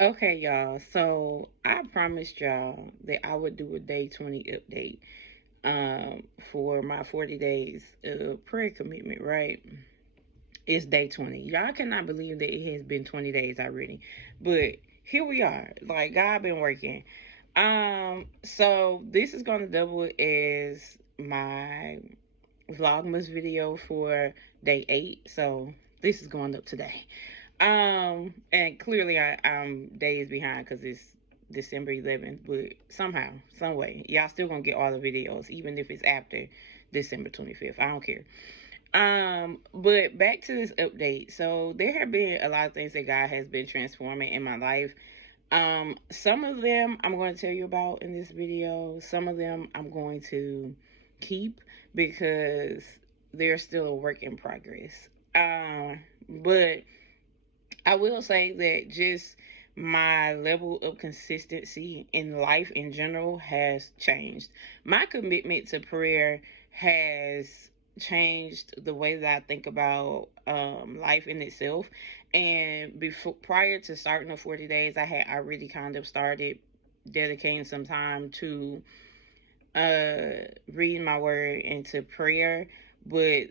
Okay, y'all. So I promised y'all that I would do a day 20 update for my 40 days of prayer commitment, right? It's day 20. Y'all cannot believe that it has been 20 days already. But here we are. Like God been working. So this is gonna double as my Vlogmas video for day 8. So this is going up today. And clearly I'm days behind because it's December 11th, but somehow, some way, y'all still gonna get all the videos, even if it's after December 25th. I don't care. But back to this update. So there have been a lot of things that God has been transforming in my life. Some of them I'm going to tell you about in this video. Some of them I'm going to keep because they're still a work in progress. But I will say that just my level of consistency in life in general has changed. My commitment to prayer has changed the way that I think about life in itself. And before, prior to starting the 40 days, I had already kind of started dedicating some time to reading my word and to prayer. But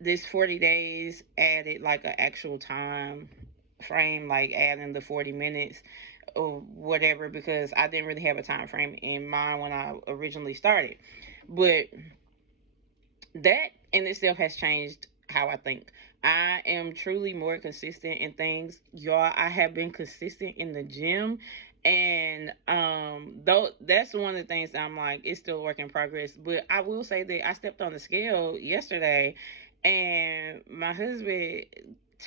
this 40 days added like an actual time frame, like adding the 40 minutes or whatever, because I didn't really have a time frame in mind when I originally started. But that in itself has changed how I think. I am truly more consistent in things. Y'all, I have been consistent in the gym. And though that's one of the things that I'm like, it's still a work in progress. But I will say that I stepped on the scale yesterday and my husband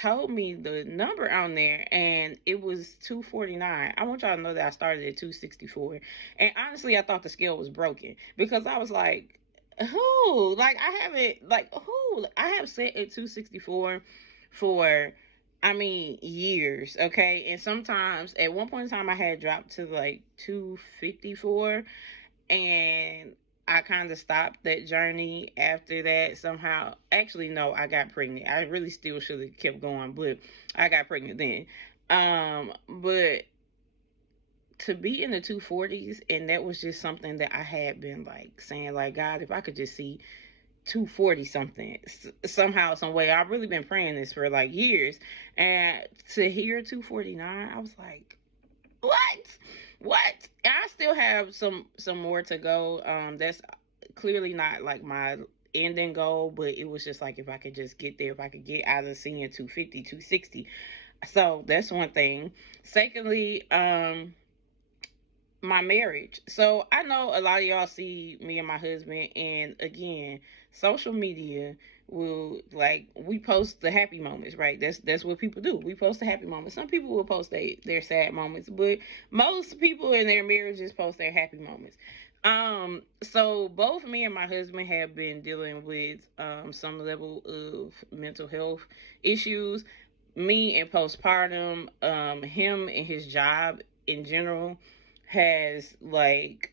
told me the number on there and it was 249. I want y'all to know that I started at 264. And honestly, I thought the scale was broken because I was like, who? Like I haven't like who? I have set at 264 for years, okay? And sometimes at one point in time I had dropped to like 254 and I kind of stopped that journey after that somehow. Actually, no, I got pregnant. I really still should have kept going, but I got pregnant then. But to be in the 240s, and that was just something that I had been like saying, like, God, if I could just see 240 something somehow, some way. I've really been praying this for like years, and to hear 249, I was like, what? I still have some more to go. That's clearly not like my ending goal, but it was just like if I could just get there, if I could get out of seeing 250, 260. So that's one thing. Secondly, my marriage. So I know a lot of y'all see me and my husband, and again, social media will, like, we post the happy moments, right? That's what people do. We post the happy moments. Some people will post their sad moments, but most people in their marriages post their happy moments. So both me and my husband have been dealing with some level of mental health issues. Me and postpartum, him and his job in general has like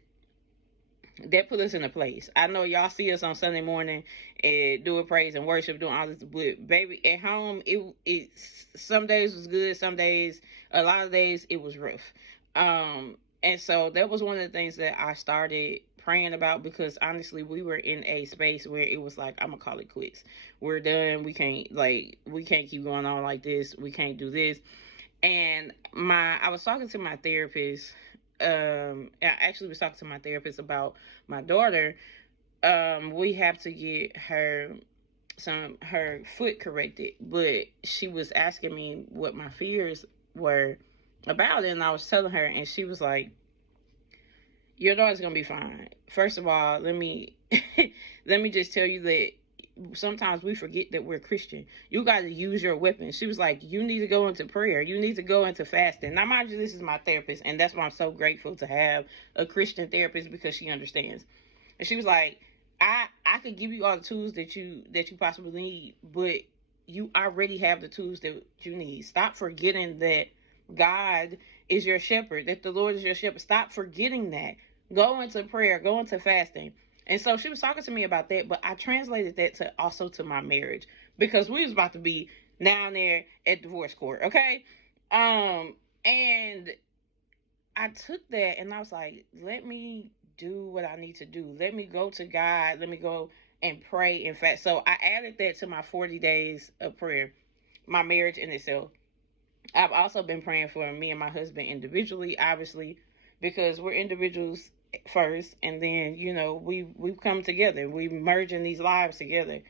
that put us in a place. I know y'all see us on Sunday morning and doing praise and worship, doing all this, but baby, at home it some days was good, some days, a lot of days it was rough. And so that was one of the things that I started praying about, because honestly we were in a space where it was like, I'm gonna call it quits. We're done. We can't keep going on like this. We can't do this. And I was talking to my therapist. I actually was talking to my therapist about my daughter. We have to get her foot corrected, but she was asking me what my fears were about it, and I was telling her, and she was like, your daughter's gonna be fine. First of all, let me let me just tell you that sometimes we forget that we're Christian. You got to use your weapons. She was like, you need to go into prayer. You need to go into fasting. Now, mind you, this is my therapist, and that's why I'm so grateful to have a Christian therapist, because she understands. And she was like, I could give you all the tools that you possibly need, but you already have the tools that you need. Stop forgetting that God is your shepherd, that the Lord is your shepherd. Stop forgetting that. Go into prayer, go into fasting. And so she was talking to me about that, but I translated that to also to my marriage, because we was about to be down there at divorce court, okay? And I took that and I was like, let me do what I need to do. Let me go to God. Let me go and pray. In fact, so I added that to my 40 days of prayer, my marriage in itself. I've also been praying for me and my husband individually, obviously, because we're individuals first, and then we've come together. We merge in these lives together,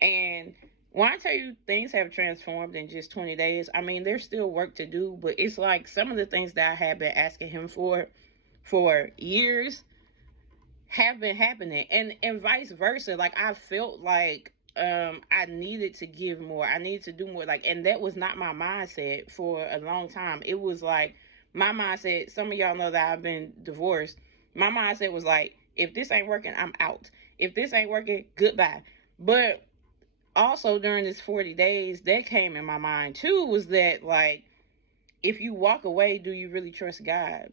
and when I tell you things have transformed in just 20 days, I mean there's still work to do, but it's like some of the things that I have been asking him for years have been happening, and vice versa. Like I felt like I needed to give more, I needed to do more, like, and that was not my mindset for a long time. It was like my mindset, some of y'all know that I've been divorced. My mindset was like, if this ain't working, I'm out. If this ain't working, goodbye. But also during this 40 days that came in my mind too was that, like, if you walk away, do you really trust God?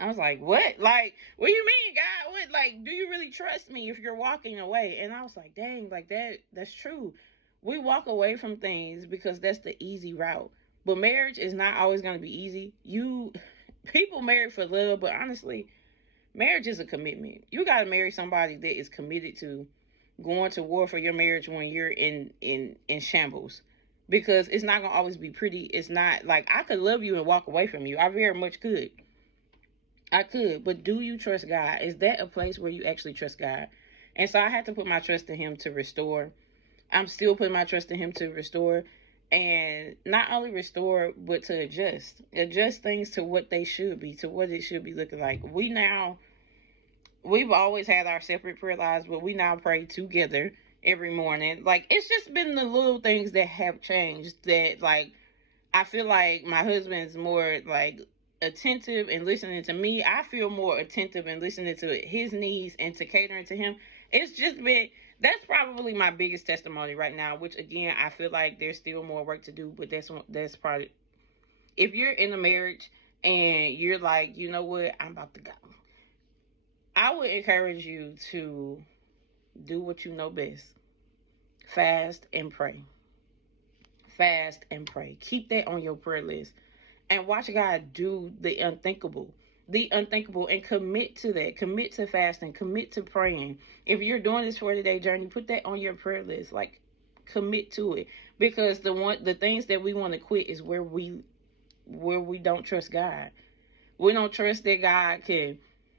I was like, what? Like, what do you mean, God? What? Like, do you really trust me if you're walking away? And I was like, dang, like that's true. We walk away from things because that's the easy route. But marriage is not always going to be easy. People marry for love, but honestly, marriage is a commitment. You got to marry somebody that is committed to going to war for your marriage when you're in shambles, because it's not going to always be pretty. It's not like I could love you and walk away from you. I very much could. I could, but do you trust God? Is that a place where you actually trust God? And so I had to put my trust in Him to restore. I'm still putting my trust in Him to restore, and not only restore, but to adjust things to what they should be, to what it should be looking like. We've always had our separate prayer lives, but we now pray together every morning. Like, it's just been the little things that have changed, that, like, I feel like my husband's more like attentive and listening to me. I feel more attentive and listening to his needs and to catering to him. It's just been, that's probably my biggest testimony right now, which again, I feel like there's still more work to do, but that's probably, if you're in a marriage and you're like, you know what, I'm about to go, I would encourage you to do what you know best. Fast and pray. Fast and pray. Keep that on your prayer list and watch God do the unthinkable. The unthinkable, and commit to that. Commit to fasting. Commit to praying. If you're doing this 40-day journey, put that on your prayer list. Like, commit to it. Because the things that we want to quit is where we don't trust God. We don't trust that God can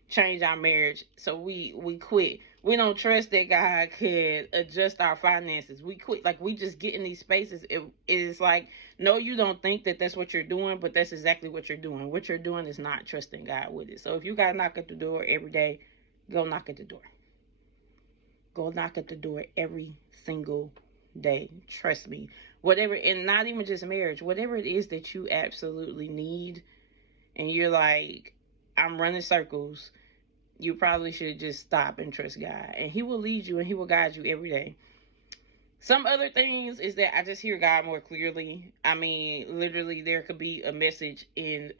change our marriage, so we quit. We don't trust that God can adjust our finances. We quit. Like, we just get in these spaces. It is like, no, you don't think that that's what you're doing, but that's exactly what you're doing. What you're doing is not trusting God with it. So if you got to knock at the door every day, go knock at the door. Go knock at the door every single day. Trust me. Whatever, and not even just marriage, whatever it is that you absolutely need, and you're like, I'm running circles, you probably should just stop and trust God. And He will lead you and He will guide you every day. Some other things is that I just hear God more clearly. I mean, literally, there could be a message in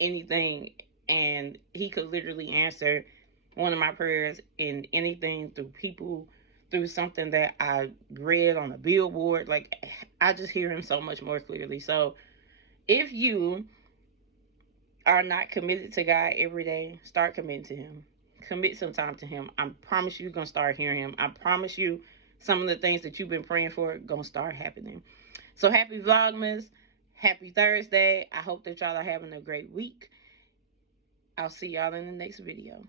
anything, and He could literally answer one of my prayers in anything, through people, through something that I read on a billboard. Like, I just hear Him so much more clearly. So if you are not committed to God every day, start committing to Him. Commit some time to Him. I promise you're going to start hearing Him. I promise you some of the things that you've been praying for are going to start happening. So happy Vlogmas. Happy Thursday. I hope that y'all are having a great week. I'll see y'all in the next video.